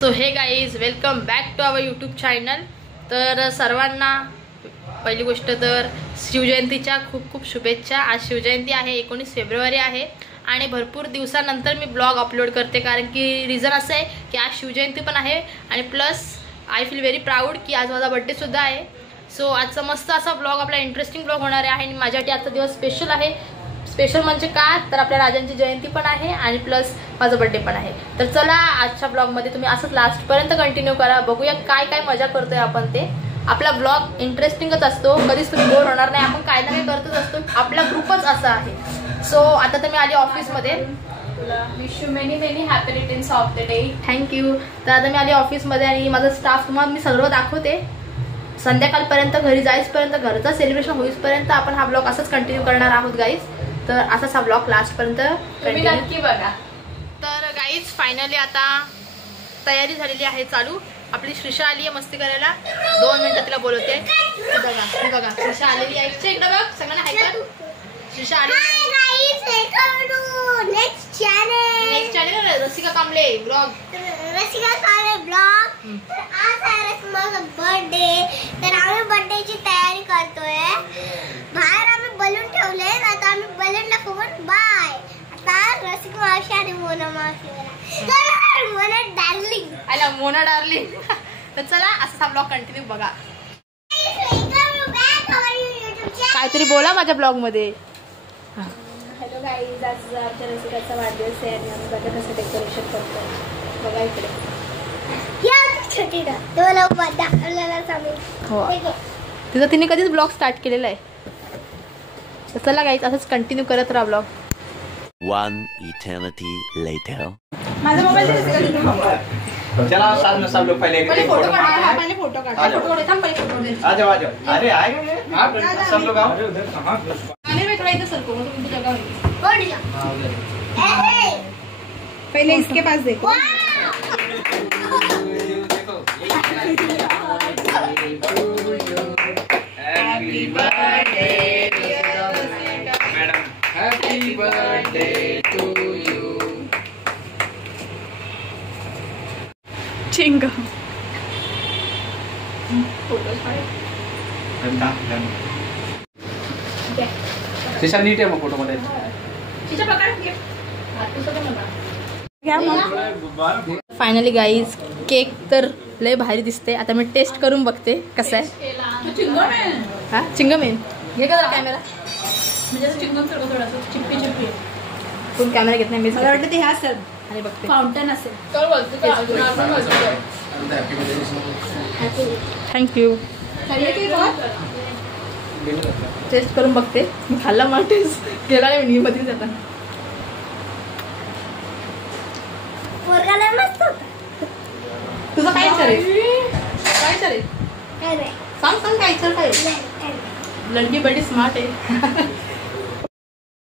So hey guys welcome back to our YouTube channel. तर सर्वांना पहिली गोष्ट तर शिवजयंतीच्या खूप खूप शुभेच्छा। आज शिवजयंती आहे, 19 फेब्रुवारी आहे आणि भरपूर दिवसानंतर मी ब्लॉग अपलोड करते, कारण की रिझन असं आहे की आज शिवजयंती पण आहे आणि plus I feel very proud की आज माझा बड्डेसुद्धा आहे। सो आजचा मस्त असा ब्लॉग, आपला इंटरेस्टिंग ब्लॉग होणार आहे आणि माझ्यासाठी आजचा दिवस स्पेशल आहे। स्पेशल म्हणजे काय तर आपल्या राजांची जयंती पण आहे आणि प्लस माझा बर्थडे पण आहे। तर चला आजच्या ब्लॉग मध्ये तुम्ही असंच लास्ट पर्यंत कंटिन्यू करा, बघूया काय काय मजा करतोय आपण ते। आपला ब्लॉग इंटरेस्टिंगच असतो, कधीच तुम्ही बोर होणार नाही, आपण काय ना काय करतच असतो, आपला ग्रुपच असा आहे। सो आता तर मी आली ऑफिस मध्ये, wish you many many happy returns of the day. Thank you. तर आता मी आली ऑफिस मध्ये आणि माझा स्टाफ तुम्हाला मी सर्व दाखवते। संध्याकाळपर्यंत घरी जाईपर्यंत, घरचा सेलिब्रेशन होईपर्यंत आपण हा ब्लॉग असंच कंटिन्यू करणार आहोत गाईज। तर असाच हा ब्लॉग लास्ट पर्यंत तुम्ही नक्की बघा। तर गाईज फायनली आता तयारी झालेली आहे चालू। आपली श्रीषा आली आहे मस्ती करायला, 2 मिनिटं तिला बोलवते। बघा बघा श्रीषा आलेली आहे, इकडे बघ सगळ्यांना हाय कर। श्रीषा आली next channel Rasika Kamble blog. आज आहे माझा बर्थडे, तर आम्ही बर्थडेची तयारी करतोय। बाहेर आम्ही बलून ठेवले, आता आम्ही बलूनला फुगून बाय। आता रसिका मावशी आणि मोना मावशी मोना डार्लिंग आला मोना डार्लिंग। तर चला असा ब्लॉग कंटिन्यू बघा। काहीतरी बोला माझ्या ब्लॉग मध्ये। हॅलो गाईज, आज आमच्या रसिकाचा वाढदिवस आहे आणि आम्ही बघा कसं डेकोरेशन करतोय। बघा इकडे छोटी दाखवलेला हो, तिचा तिने कधीच ब्लॉग स्टार्ट केलेला आहे। तर चला गाईज असंच कंटिन्यू करत राहा ब्लॉग। One eternity later. माझा मोबाईल चला साथ में सब लोग पहले फोटो काढा, पहिले फोटो काढा, फोटो काढा, थांब पहिले फोटो दे। आ जाओ अरे आए आप सब लोग आओ। आने में थोड़ा इधर सरको, तो उनकी जगह होगी। पहले इसके पास देखो। Happy birthday madam, happy birthday to you. चिंग शीशा नीट आहे मग फोटो मध्ये। शीशा पकड घे, हात पुसतो नका। फायनली गाईज केक तर लय भारी दिसते। आता मी टेस्ट करून बघते कसं आहे। हा चिंगम आहे, घे का जरा कॅमेरा, म्हणजे असं चिंगम सारखं थोडंसं चिपकी चिपकी। कोण कॅमेरा घेत नाही, मी मला वाटतं ते ह्या सर आणि बघते फाउंटन असेल। थँक्यू। टेस्ट करून बघते, मी खाल्ला मला टेस्ट केला नाही, मी मध्येच आता मस्त तुझं काय चालेल, काय चालेल सांग सांग काय चल काय। लडकी बडी स्मार्ट आहे।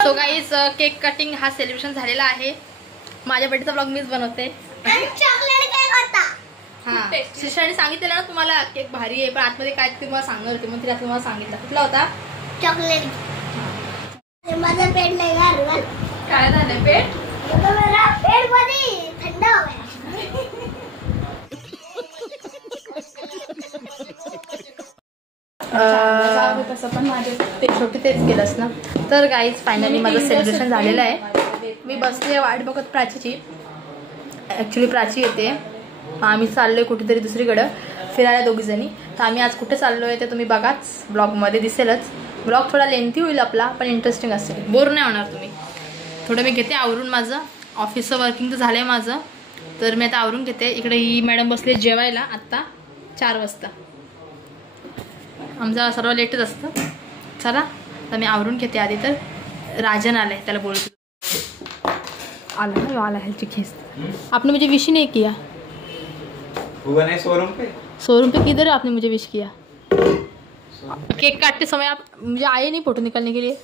सो गाईज केक कटिंग हा सेलिब्रेशन झालेला आहे। माझ्या बर्थडेचा ब्लॉग मीच बनवते। चॉकलेट केक होता। हा शिशाने सांगितलेलं ना तुम्हाला केक भारी आहे, पण आतमध्ये काय ते मला सांगणार होते, मग तिला तुम्हाला सांगितलं कुठला होता चॉकलेट। माझं पेट नाही गार काय झालं पेट? पेट मध्ये थंड हवा। तसं पण माझे ते छोटे तेच केलंस ना। तर गाईज फायनली माझं सेलिब्रेशन झालेलं आहे। मी बसले वाट बघत प्राचीची, ॲक्च्युली प्राची येते, आम्ही चाललोय कुठेतरी दुसरीकडं फिरायला दोघीजणी। तर आम्ही आज कुठे चाललोय ते तुम्ही बघाच, ब्लॉगमध्ये दिसेलच। ब्लॉग थोडा लेंथी होईल आपला, पण इंटरेस्टिंग असेल, बोर नाही होणार तुम्ही। थोडं मी घेते आवरून, माझं ऑफिसचं वर्किंग तर झालं आहे माझं, तर मी आता आवरून घेते। इकडे ही मॅडम बसले जेवायला आत्ता 4 वाजता, आमचं सर्व लेटच असतं। चला तर मी आवरून घेते आधी। तर राजन आलाय, त्याला बोलतो आला ना, आला ह्याची खेस। आपने मुझे विश नहीं किया, हुआ नहीं शोरूम पे। शोरूम पे किधर आपने मुझे विश किया? केक काटते समय आप मुझे आए नहीं फोटो निकालने के लिए,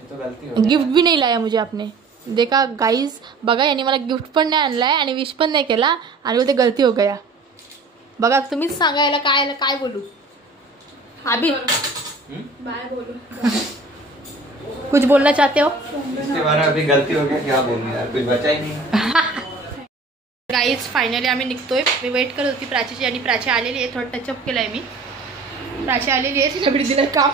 तो गलती हो। गिफ्ट भी नहीं लाया मुझे आपने। देखा गाइज, बघा याने मला गिफ्ट पण नाही आणलाय आणि विश पण नाही केला आणि बोलते गलती हो गया। बघा तुम्हीच सांगा याला काय बोलू। अभी बाय बोलू। कुछ बोलना चाहते हो? इसके बारे में अभी गलती हो गया, क्या बोलूं यार, कुछ बचा ही नहीं। गाईज फायनली आम्ही निघतोय. मी वेट करत होती प्राचीची आणि प्राची आलेली आहे. थोडं टचअप केलंय मी. प्राची आलेली आहे. सगळी दिलं काम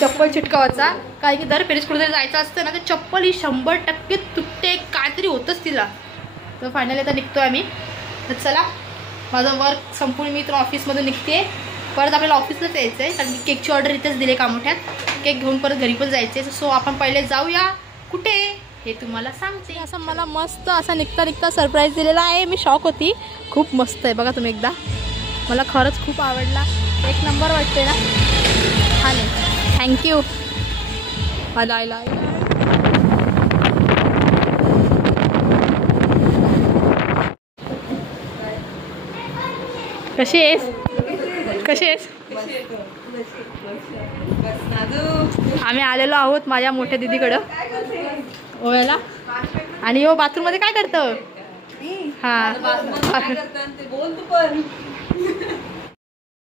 चप्पल चिटकावाचा. कारण की दर पेरेस कुठेतरी जायचं असतं ना तर चप्पल ही 100% तुटते. काहीतरी होतंच तिला. तर फायनली आता निघतोय आम्ही. तर चला माझं वर्क संपूर्ण मी तर ऑफिसमधून निघते. परत आपल्याला ऑफिसलाच यायचं आहे कारण की केकची ऑर्डर इथेच दिली कामोठ्यात. केक घेऊन परत घरी पण जायचं आहे. सो आपण पहिले जाऊया. कुठे हे तुम्हाला सांगते. असं मला मस्त असा निघता सरप्राईज दिलेला आहे. मी शॉक होती. खूप मस्त आहे बघा तुम्ही एकदा. मला खरंच खूप आवडला. एक नंबर वाटते ना. छान आहे. थँक्यू. आला कशी आहेस? आम्ही आलेलो आहोत माझ्या मोठ्या दीदीकडं ओव्याला. आणि हो बाथरूम मध्ये काय करतं?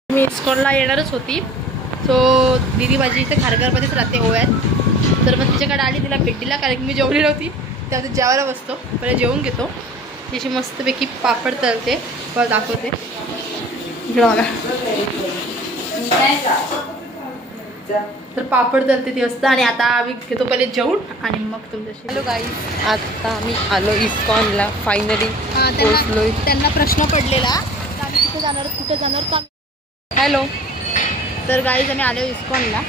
मी इस्कॉनला येणारच होती. सो दीदी माझी इथे खारघरमध्येच राहते ओव्यात. तर मग तिच्याकडे आली तिला भेट दिला कारण की मी जेवली नव्हती. त्यामध्ये जेवायला बसतो. पहिले जेवून घेतो. तिची मस्तपैकी पापड तळते. परत दाखवते. इकडं बघा. तर पापड तळते ती असतं. आणि आता आम्ही घेतो पहिले जेवून आणि मग तुमच्याशी. हॅलो गाईज, आता आम्ही आलो इस्कॉनला फायनली. त्यांना प्रश्न पडलेला आम्ही कुठे जाणार का. हॅलो. तर गाईज आम्ही आलो इस्कॉनला.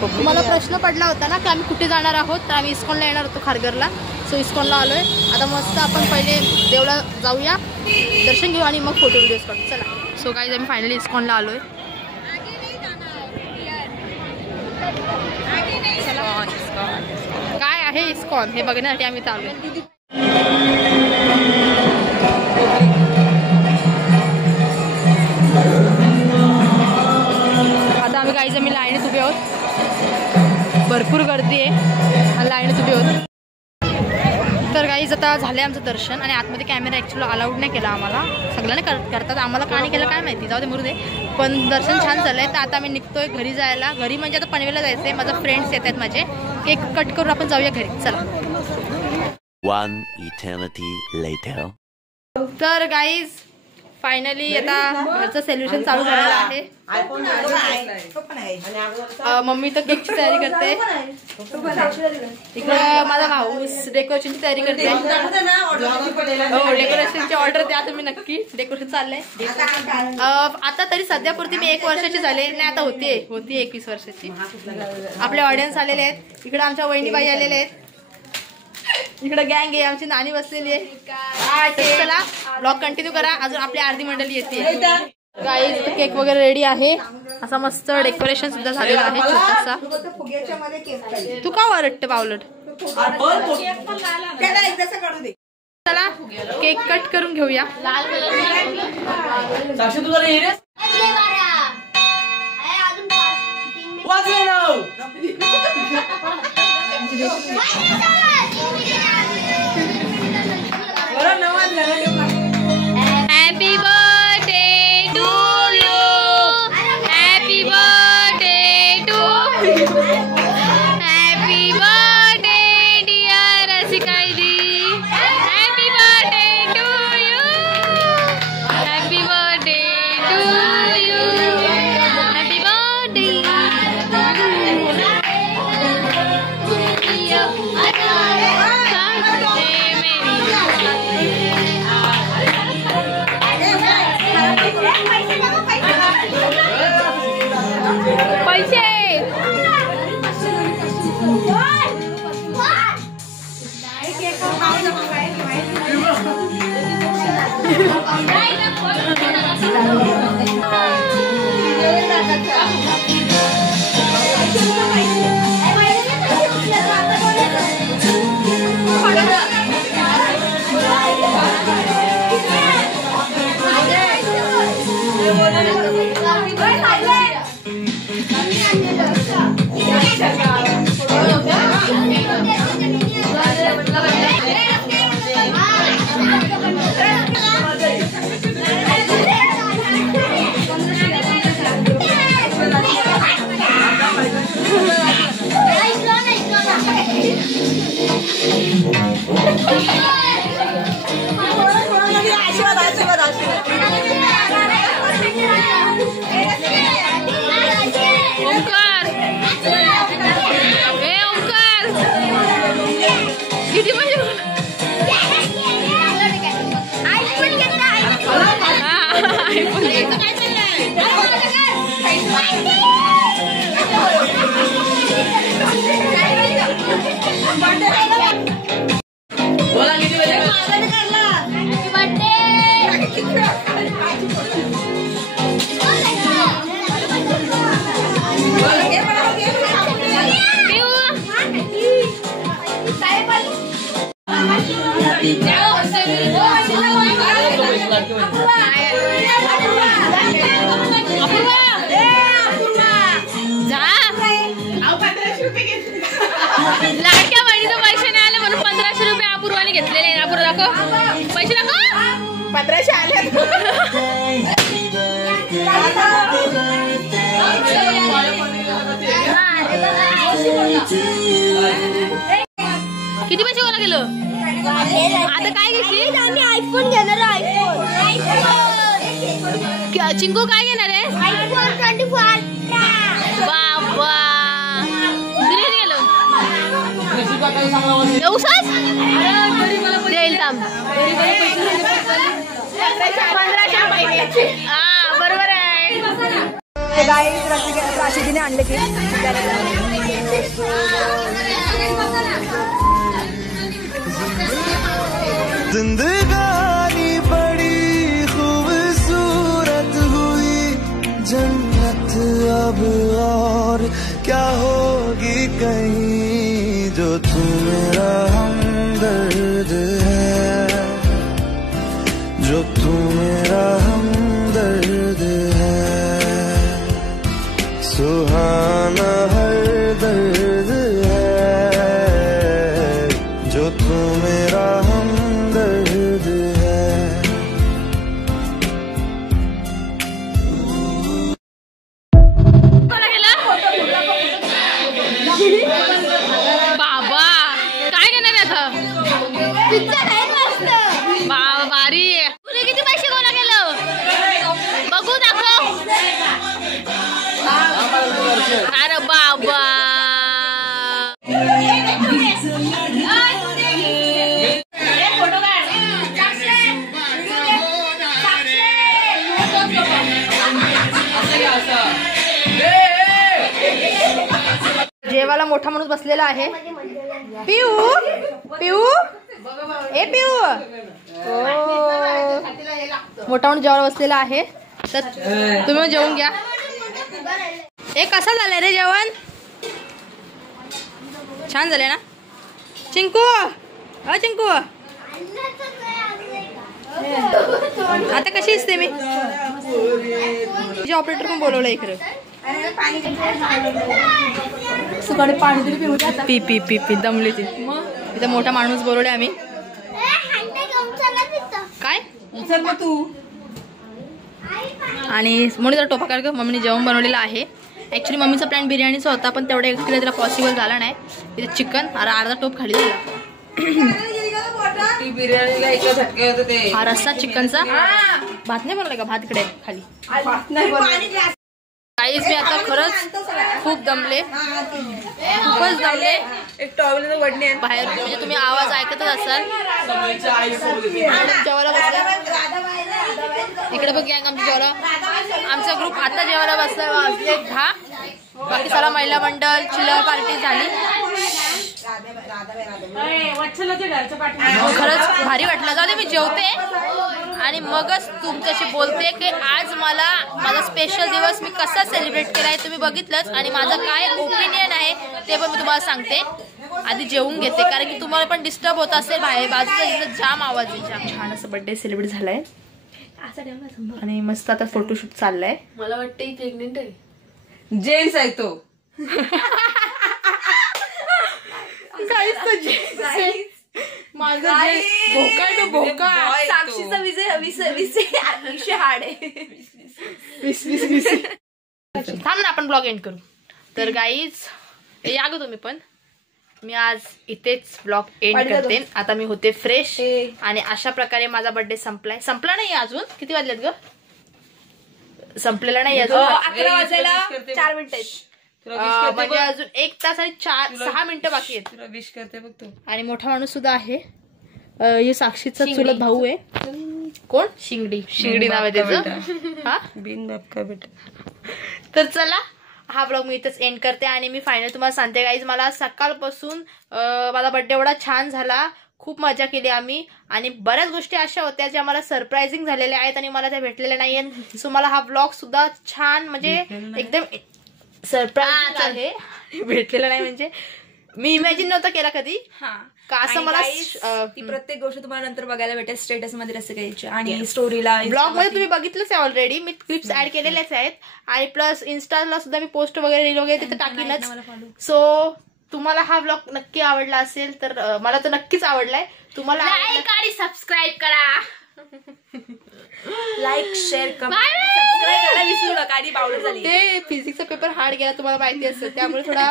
तुम्हाला प्रश्न पडला होता ना की आम्ही कुठे जाणार आहोत. तर आम्ही इस्कॉनला येणार होतो खारघरला. सो इस्कॉनला आलोय. आता मस्त आपण पहिले देवला जाऊया, दर्शन घेऊ आणि मग फोटो व्हिडिओज काढू. चला. सो गाईज आम्ही फायनली इस्कॉनला आलोय. काय आहे इस्कॉन हे बघण्यासाठी आम्ही चालू आहे. आता आम्ही लाईनीत उभे आहोत. भरपूर गर्दी आहे. लाईनीत उभे आहोत. तर गाईज आता झाले आमचं दर्शन. आणि आतमध्ये कॅमेरा ॲक्च्युअली अलाउड नाही केला आम्हाला. सगळ्यांना करतात. आम्हाला का नाही केलं काय माहिती. जाऊ दे मुरू दे. पण दर्शन छान झालं आहे. तर आता आम्ही निघतोय घरी जायला. घरी म्हणजे आता पनवेलला जायचं आहे. माझे फ्रेंड्स येत आहेत माझे. केक कट करून आपण जाऊया घरी. चला. 1 eternity later. तर गाईज फायनली आता घरचं सेलिब्रेशन चालू झालेलं आहे. मम्मी तर केकची तयारी करते. इकडे माझा भाऊ डेकोरेशनची तयारी करते. हो डेकोरेशनची ऑर्डर द्या तुम्ही नक्की. डेकोरेशन चाललंय आता. तरी सध्यापुरती मी 1 वर्षाची झाले नाही. आता होती 21 वर्षाची. आपले ऑडियन्स आलेले आहेत. इकडे आमच्या वहिनीबाई आलेले आहेत. इकडे गँग आहे आमची. नानी बसलेली आहे. चला ब्लॉग कंटिन्यू करा. अजून आपली अर्धी मंडळी येते. गाईज केक वगैरे रेडी आहे. असा मस्त डेकोरेशन सुद्धा झालेला आहे छोटासा. तू का वरटते बावलट. चला केक कट करून घेऊया. लाल Happy birthday to you. Happy birthday to you. Happy birthday dear Rasika Didi. Happy birthday to you. Happy birthday to you. Happy birthday. पैसे किती पैसे लाडक्या बहिणीचे पैसे नाही आले म्हणून 1500 रुपये अपूर्वाने घेतलेले. अपूर्वा दाखव पैसे, दाखव 1500 आले. किती पैसे गोळा केलं? आता काय घेतली? आम्ही आयफोन घेणार. आयफोन चिंकू काय घेणार आहे? आयफोन 24 बाबा किती गेलं? दिवसाच देईल थांब. 1500. हा बरोबर आहे. राशिदीने आणले की जिंदगानी बड़ी खूबसूरत हुई जन्नत अब और क्या होगी कहीं जो तू मेरा हमदर्द है, जो तू मेरा हमदर्द है, सुहाना हर दर्द है, जो तू मेरा हमदर्द है. बाबा काय घेणार आता? बाबा भारी. तुला किती पैसे गोळा केलं बघू दाखव. अरे बाबा जेवायला मोठा माणूस बसलेला आहे. पिऊ पिऊ ए पिऊ. मोठा माणूस जेवायला बसलेला आहे तर तुम्ही जेवून घ्या. ए कसं झालंय रे जेवण? छान झालंय ना चिंकू? चिंकू आता कशी दिसते मी? तुझे ऑपरेटर पण बोलवलं इकडे. सकाळी पाणी तरी पिऊ द्या. पी पी पी पी दमली ती. इथं मोठा माणूस बोलवले आम्ही. काय चल मग तू. आणि म्हणून जरा टोपा काढ. मम्मीने जेवण बनवलेलं आहे. ऍक्च्युली मम्मीचा प्लॅन बिर्याणीचा होता पण तेवढ्या एकटीला तिला पॉसिबल झाला नाही. इथे चिकन अर्धा टोप खाली दिला. बिर्याणीला एका झटके होते ते. हा रस्सा चिकनचा. भात नाही बनवला का? भात इकडे खाली. काहीच मी आता खरंच खूप दमले. खूपच दमले. एक टॉवेल वडणे बाहेर म्हणजे तुम्ही आवाज ऐकतच असाल. जेवायला बसला इकडे बघ गँग आमची जेवायला. आमचा ग्रुप आता जेवायला बसला. वाजले 10. बाकी सारा महिला मंडळ चिल्लर पार्टी झाली. खरंच भारी वाटलं. जाऊ दे मी जेवते आणि मगच तुमच्याशी बोलते की आज मला माझा स्पेशल दिवस मी कसा सेलिब्रेट केलाय तुम्ही बघितलंच. आणि माझं काय ओपिनियन आहे ते पण मी तुम्हाला सांगते. आधी जेवून घेते कारण की तुम्हाला पण डिस्टर्ब होत असेल. बाहेर बाजूला जाम आवाज आहे. जाम छान असं बर्थडे सेलिब्रेट झालाय आणि मस्त आता फोटोशूट चाललाय. मला वाटतं प्रेग्नेंट आहे. जेंट्स आहे तो. माझा भोका तो भोका. साक्षीचा विषय हाड आहे. 20 थांब ना आपण ब्लॉग एंड करू. तर गाईज या ग तुम्ही पण. मी आज इथेच ब्लॉग एंड करते. आता मी होते फ्रेश आणि अशा प्रकारे माझा बर्थडे संपलाय. संपला नाही अजून. किती वाजलेत ग? संपलेला नाही अजून. 11 वाजायला 4 मिनिटं. म्हणजे अजून 1 तास आणि 6 मिनिटं बाकी आहेत. तुला विश करते बघ तू. आणि मोठा माणूस सुद्धा आहे. हे साक्षीचा चुलत भाऊ आहे. कोण? शिंगडी नाव आहे त्याचं. हा बिन बाप का बेटा. तर चला हा ब्लॉग मी इथेच एंड करते आणि मी फायनल तुम्हाला सांगते गाईज, मला सकाळपासून माझा बर्थडे एवढा छान झाला, खूप मजा केली आम्ही आणि बऱ्याच गोष्टी अशा होत्या ज्या मला सरप्राइझिंग झालेल्या आहेत आणि मला त्या भेटलेल्या नाहीयेत. सो मला हा ब्लॉग सुद्धा छान म्हणजे एकदम सरप्राइझिंग आहे. भेटलेला नाही म्हणजे मी इमॅजिन नव्हता केला कधी का असं मला. ती प्रत्येक गोष्ट तुम्हाला नंतर बघायला भेटेल स्टेटस मध्ये असं करायची आणि स्टोरीला ब्लॉग मध्ये तुम्ही बघितलंच आहे ऑलरेडी. मी क्लिप्स ऍड केलेल्याच आहेत आणि प्लस इन्स्टाला सुद्धा मी पोस्ट वगैरे रील वगैरे तिथे टाकीनच. सो तुम्हाला हा ब्लॉग नक्की आवडला असेल तर मला तर नक्कीच आवडलाय. तुम्हाला लाईक आणि सबस्क्राईब करा. लाईक शेअर सबस्क्राईब करायला विसरू नका. आणि पावडर झाली. ते फिजिक्सचा पेपर हार्ड गेला तुम्हाला माहिती असतं त्यामुळे थोडा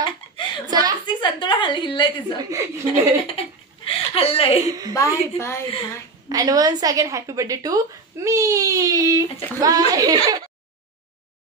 मानसिक संतुलन हिललंय तिचं. हल्लय. Bye bye bye. And once again, happy birthday to me. Bye.